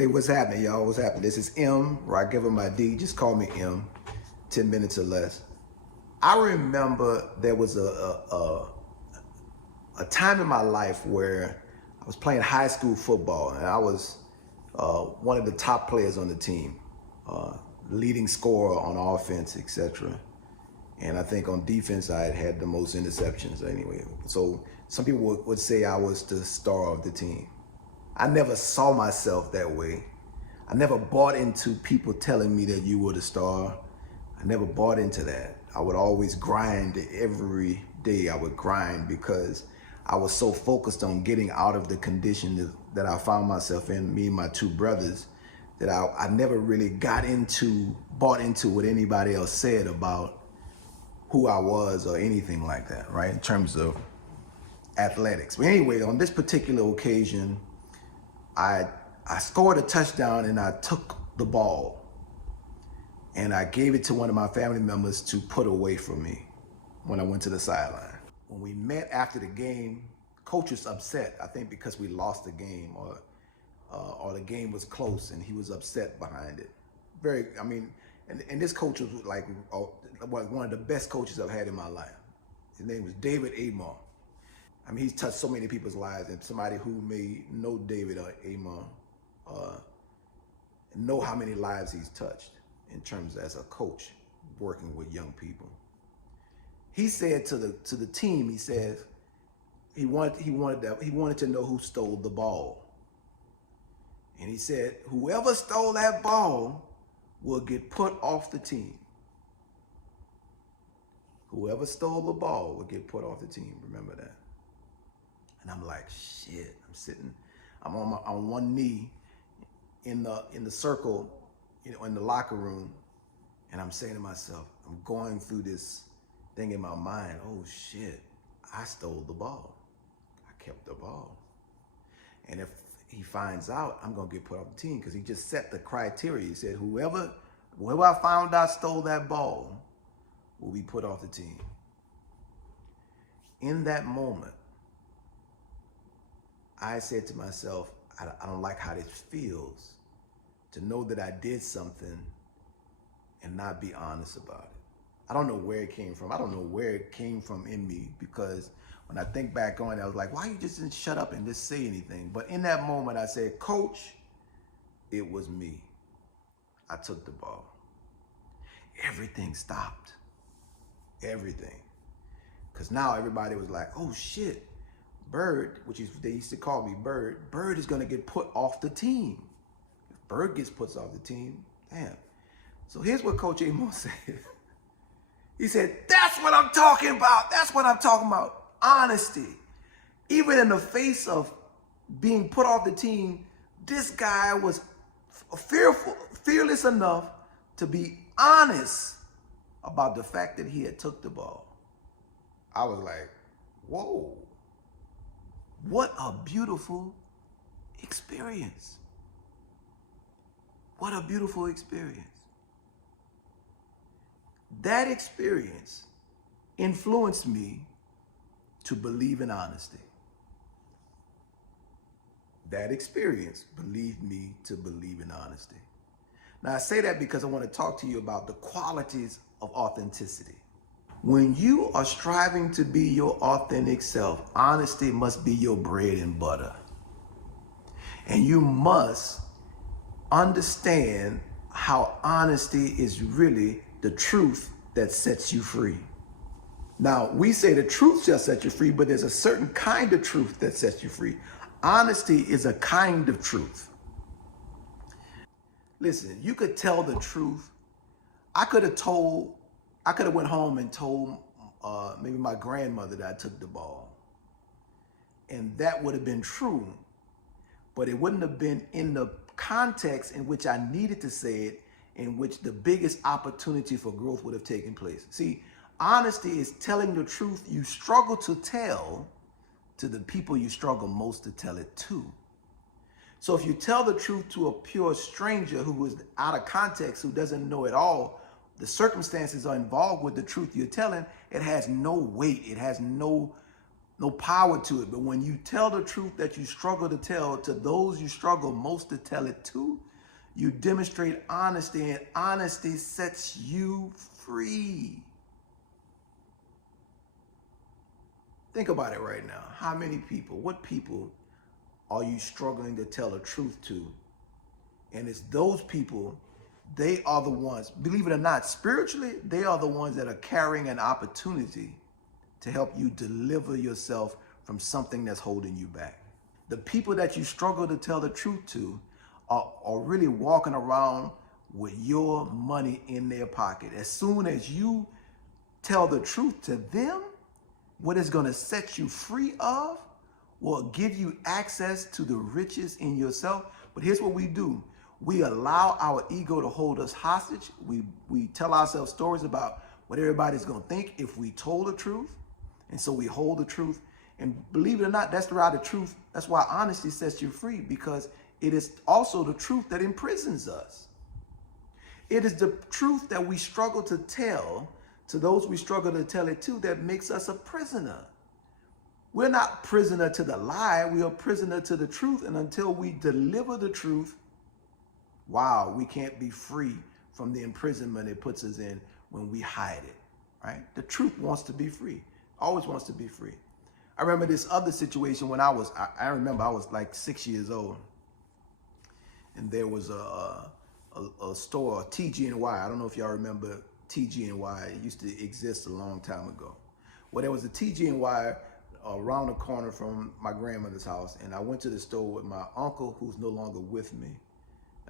Hey, what's happening, y'all? What's happening? This is M, Ragivah Mahdi. Just call me M, 10 minutes or less. I remember there was a time in my life where I was playing high school football, and I was one of the top players on the team, leading scorer on offense, etc. And I think on defense, I had the most interceptions anyway. So some people would say I was the star of the team. I never saw myself that way. I never bought into people telling me that you were the star. I never bought into that. I would always grind every day. I would grind because I was so focused on getting out of the condition that I found myself in, me and my two brothers, that I never really bought into what anybody else said about who I was or anything like that, right? In terms of athletics. But anyway, on this particular occasion, I scored a touchdown and I took the ball and I gave it to one of my family members to put away from me when I went to the sideline. When we met after the game, coach was upset, I think because we lost the game or the game was close and he was upset behind it. And this coach was like one of the best coaches I've had in my life. His name was David Amar. I mean, he's touched so many people's lives, and somebody who may know David or Amar know how many lives he's touched in terms as a coach working with young people. He said to the team, he said he wanted to know who stole the ball. And he said, whoever stole that ball will get put off the team. Whoever stole the ball will get put off the team. Remember that. And I'm like, shit. I'm on one knee in the circle, in the locker room, and I'm saying to myself, I'm going through this thing in my mind. Oh shit, I stole the ball. I kept the ball. And if he finds out, I'm gonna get put off the team because he just set the criteria. He said, whoever I found out stole that ball will be put off the team. In that moment, I said to myself, I don't like how this feels to know that I did something and not be honest about it. I don't know where it came from. I don't know where it came from in me, because when I think back on it, I was like, why you just didn't shut up and just say anything? But in that moment, I said, Coach, it was me. I took the ball. Everything stopped. Everything. Because now everybody was like, oh shit, Bird, they used to call me Bird is gonna get put off the team. If Bird gets put off the team, damn. So here's what Coach Amos said. He said, that's what I'm talking about. That's what I'm talking about. Honesty. Even in the face of being put off the team, this guy was fearless enough to be honest about the fact that he had took the ball. I was like, whoa. What a beautiful experience. What a beautiful experience. That experience influenced me to believe in honesty. That experience believed me to believe in honesty. Now I say that because I want to talk to you about the qualities of authenticity. When you are striving to be your authentic self, honesty must be your bread and butter. And you must understand how honesty is really the truth that sets you free. Now, we say the truth shall set you free, but there's a certain kind of truth that sets you free. Honesty is a kind of truth. Listen, you could tell the truth. I could have went home and told maybe my grandmother that I took the ball. And that would have been true, but it wouldn't have been in the context in which I needed to say it, in which the biggest opportunity for growth would have taken place. See, honesty is telling the truth you struggle to tell to the people you struggle most to tell it to. So if you tell the truth to a pure stranger who is out of context, who doesn't know at all the circumstances are involved with the truth you're telling, it has no weight. It has no no power to it. But when you tell the truth that you struggle to tell to those you struggle most to tell it to, you demonstrate honesty, and honesty sets you free. Think about it right now. How many people, what people are you struggling to tell the truth to? And it's those people, they are the ones, believe it or not, spiritually, they are the ones that are carrying an opportunity to help you deliver yourself from something that's holding you back. The people that you struggle to tell the truth to are really walking around with your money in their pocket. As soon as you tell the truth to them, what is going to set you free of will give you access to the riches in yourself. But here's what we do. We allow our ego to hold us hostage. We tell ourselves stories about what everybody's going to think if we told the truth. And so we hold the truth. And believe it or not, that's the route of truth. That's why honesty sets you free, because it is also the truth that imprisons us. It is the truth that we struggle to tell to those we struggle to tell it to that makes us a prisoner. We're not prisoner to the lie. We are prisoner to the truth. And until we deliver the truth, wow, we can't be free from the imprisonment it puts us in when we hide it, right? The truth wants to be free, always wants to be free. I remember this other situation when I remember I was like 6 years old, and there was a store, TG&Y. I don't know if y'all remember TG&Y. It used to exist a long time ago. Well, there was a TG&Y around the corner from my grandmother's house, and I went to the store with my uncle, who's no longer with me.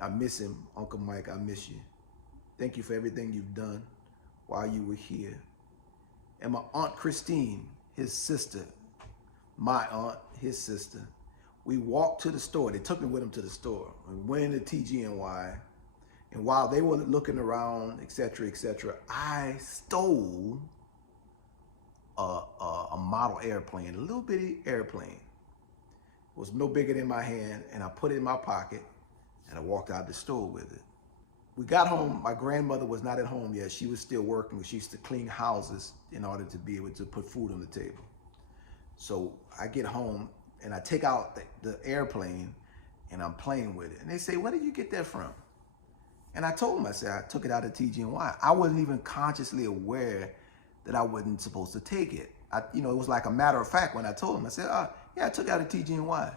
I miss him. Uncle Mike, I miss you. Thank you for everything you've done while you were here. And my Aunt Christine, his sister, my aunt, his sister, we walked to the store. They took me with them to the store. We went into TG&Y, and while they were looking around, et cetera, I stole a model airplane, a little bitty airplane. It was no bigger than my hand, and I put it in my pocket, and I walked out the store with it. We got home. My grandmother was not at home yet. She was still working. She used to clean houses in order to be able to put food on the table. So I get home, and I take out the airplane, and I'm playing with it. And they say, "Where did you get that from?" And I told them, I said, I took it out of TG&Y. I wasn't even consciously aware that I wasn't supposed to take it. It was like a matter of fact when I told them. I said, yeah, I took it out of TG&Y.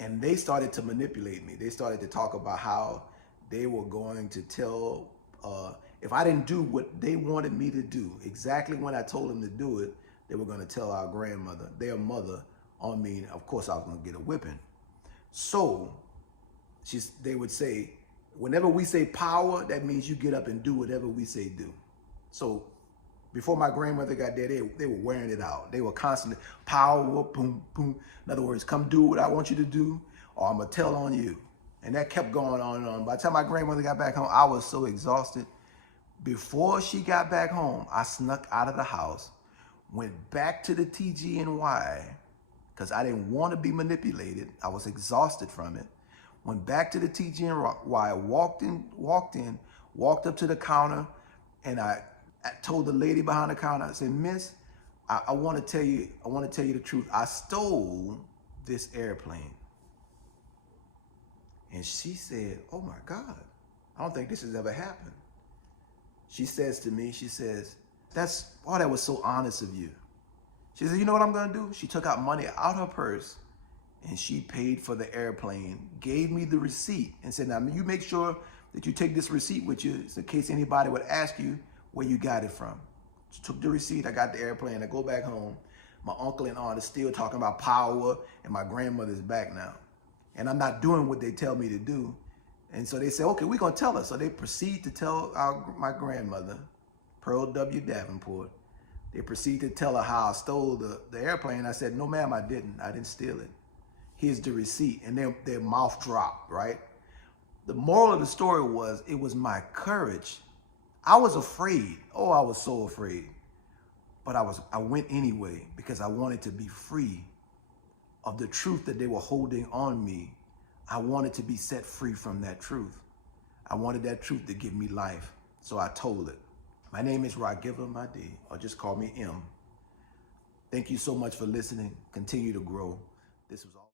And they started to manipulate me. They started to talk about how they were going to tell, if I didn't do what they wanted me to do, exactly when I told them to do it, they were going to tell our grandmother, their mother, on me. And of course, I was going to get a whipping. So they would say, whenever we say power, that means you get up and do whatever we say do. So before my grandmother got there, they were wearing it out. They were constantly, power, boom, boom. In other words, come do what I want you to do, or I'm going to tell on you. And that kept going on and on. By the time my grandmother got back home, I was so exhausted. Before she got back home, I snuck out of the house, went back to the TG&Y, because I didn't want to be manipulated. I was exhausted from it. Went back to the TG&Y, walked up to the counter, and I told the lady behind the counter, I said, "Miss, I want to tell you the truth. I stole this airplane." And she said, "Oh my God, I don't think this has ever happened." She says to me, she says, that was so honest of you." She said, "You know what I'm gonna do?" She took out money out her purse, and she paid for the airplane, gave me the receipt, and said, "Now you make sure that you take this receipt with you in case anybody would ask you where you got it from." She took the receipt, I got the airplane, I go back home. My uncle and aunt are still talking about power, and my grandmother's back now. And I'm not doing what they tell me to do. And so they say, "Okay, we're gonna tell her." So they proceed to tell my grandmother, Pearl W. Davenport, they proceed to tell her how I stole the airplane. I said, "No, ma'am, I didn't steal it. Here's the receipt." And their mouth dropped, right? The moral of the story was, it was my courage. I was afraid. Oh, I was so afraid. But I went anyway, because I wanted to be free of the truth that they were holding on me. I wanted to be set free from that truth. I wanted that truth to give me life. So I told it. My name is Ragivah Mahdi, or just call me M. Thank you so much for listening. Continue to grow. This was all.